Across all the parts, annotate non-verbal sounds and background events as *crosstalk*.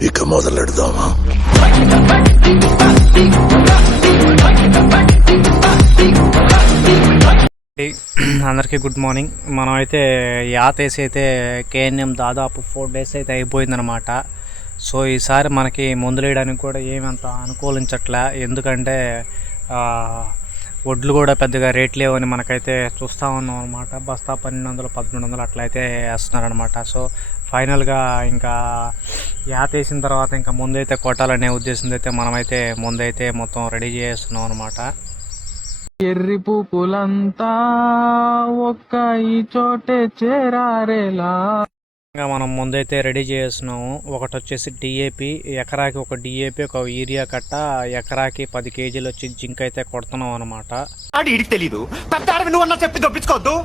ఇక మొదలెడదామా? *clears throat* అందరికీ good morning. మనం అయితే యాత్ వేసి అయితే కేఎన్ఎం దాదాపు ఫోర్ డేస్ అయితే అయిపోయిందనమాట సో ఈసారి మనకి మందులు వేయడానికి కూడా ఏమంత అనుకూలించట్లే. ఎందుకంటే వడ్లు కూడా పెద్దగా రేట్ లేవని మనకైతే చూస్తూ ఉన్నాం అనమాట బస్తా పన్నెండు వందలు పదమూడు వందలు అట్లయితే వేస్తున్నారనమాట సో ఫైనల్గా ఇంకా యాత్ వేసిన తర్వాత ఇంకా ముందైతే కొట్టాలనే ఉద్దేశంతో అయితే మనమైతే ముందైతే మొత్తం రెడీ చేస్తున్నాం అనమాట ఎర్రి పూపులంతా ఒక్క ఈ చోటే చేరారేలా. ఇంకా మనం ముందైతే రెడీ చేస్తున్నాము. ఒకటి వచ్చేసి డిఏపి ఎకరాకి ఒక డిఏపి ఒక యూరియా కట్ట ఎకరాకి పది కేజీలు వచ్చి జింక్ అయితే కొడుతున్నాం అనమాట తెలీదు. పెద్ద నువ్వు అన్నా చెప్పి దొప్పించుకోవద్దు.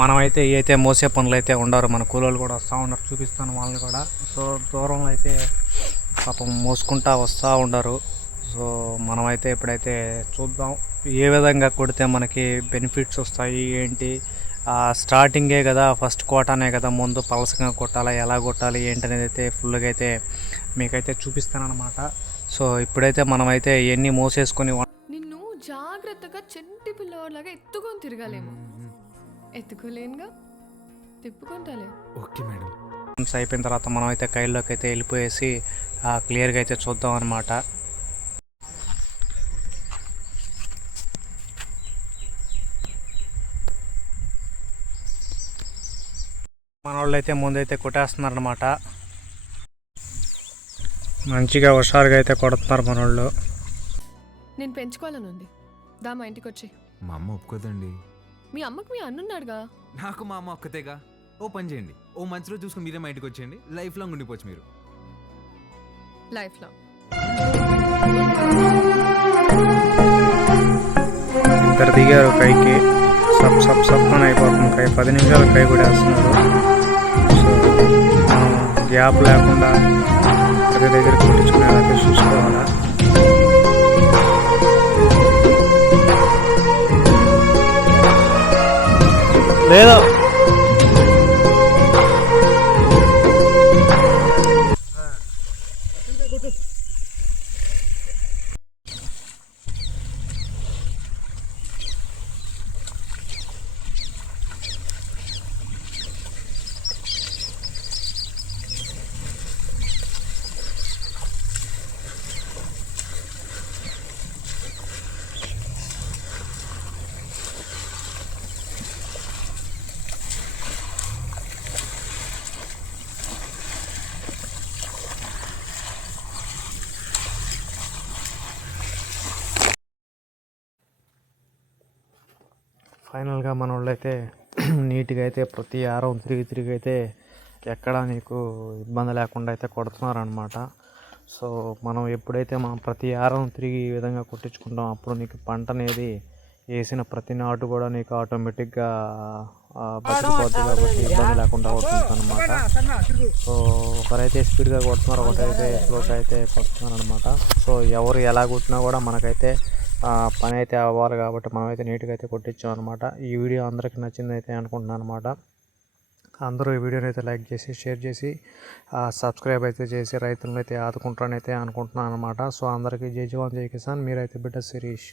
మనమైతే అయితే మోసే పనులు అయితే ఉండరు మన కూలోళ్ళు కూడా వస్తూ ఉన్నారు చూపిస్తాను వాళ్ళని కూడా. సో దూరంలో అయితే పాపం మోసుకుంటా వస్తూ ఉండరు. సో మనమైతే ఇప్పుడైతే చూద్దాం. ఏ విధంగా కొడితే మనకి బెనిఫిట్స్ వస్తాయి ఏంటి? స్టార్టింగే కదా ఫస్ట్ కోటానే కదా ముందు పలసగా కొట్టాలా ఎలా కొట్టాలి ఏంటి అనేది అయితే ఫుల్గా అయితే మీకైతే చూపిస్తానమాట సో ఇప్పుడైతే మనమైతే ఎన్ని మోసేసుకొని నిన్ను జాగ్రత్తగా చెంటి పిల్లవాడిలాగా ఎత్తుకొని తిరగాలేమో. ఎత్తుకోలేనుగా? తిప్పుకుంటాలే. Okay madam. మినిట్స్ అయిపోయిన తర్వాత మనం అయితే కైల్లోకి అయితే వెళ్ళిపోయేసి క్లియర్గా అయితే చూద్దాం అనమాట మన వాళ్ళు అయితే ముందైతే కొట్టేస్తున్నారనమాట మంచిగా హుషారుగా అయితే కొడుతున్నారు మన వాళ్ళు నేను పెంచుకోవాలని ఉంది. దా మా ఇంటికి వచ్చి మా అమ్మ ఒప్పుకోదండి. మీ అమ్మకి మీ అన్నున్నాడుగా నాకు మా అమ్మ ఒక్కతేగా. ఓ పని చేయండి. ఓ మంచి రోజు చూసుకుని మీరే మా ఇంటికి వచ్చేయండి. లైఫ్ లాంగ్ ఉండిపోవచ్చు మీరు. లైఫ్లో ఇద్దరు దిగారు కైకి సబ్ సబ్ సబ్ అని అయిపోతుంది. కై పది నిమిషాలు కై కూడా వేస్తున్నారు. సో మనం గ్యాప్ లేకుండా ప్రతి దగ్గర కొట్టించుకునేలాగే చూసుకోవాలా? 没了。ఫైనల్గా మన వాళ్ళు అయితే *clears throat* నీట్గా అయితే ప్రతి ఆరం తిరిగి తిరిగి అయితే ఎక్కడ నీకు ఇబ్బంది లేకుండా అయితే కొడుతున్నారనమాట సో మనం ఎప్పుడైతే మనం ప్రతి ఆరం తిరిగి ఈ విధంగా కొట్టించుకుంటాం అప్పుడు నీకు పంట అనేది వేసిన ప్రతి నాటు కూడా నీకు ఆటోమేటిక్గా బతికిపోద్ది కాబట్టి ఇబ్బంది లేకుండా అవుతుంది అనమాట సో ఒకరైతే స్పీడ్గా కొడుతున్నారు ఒకరైతే స్లోగా అయితే కొడుతున్నారు అనమాట సో ఎవరు ఎలా కొట్టినా కూడా మనకైతే పని అయితే అవ్వాలి కాబట్టి మనమైతే నీట్గా అయితే కొట్టించాం అనమాట ఈ వీడియో అందరికీ నచ్చింది అయితే అనుకుంటున్నాను అనమాట అందరూ ఈ వీడియోని అయితే లైక్ చేసి షేర్ చేసి సబ్స్క్రైబ్ అయితే చేసి రైతులను అయితే ఆదుకుంటారని అయితే అనుకుంటున్నాను అనమాట సో అందరికీ జై జవాన్ జై కిసాన్. మీరైతే బిడ్డ శిరీష్.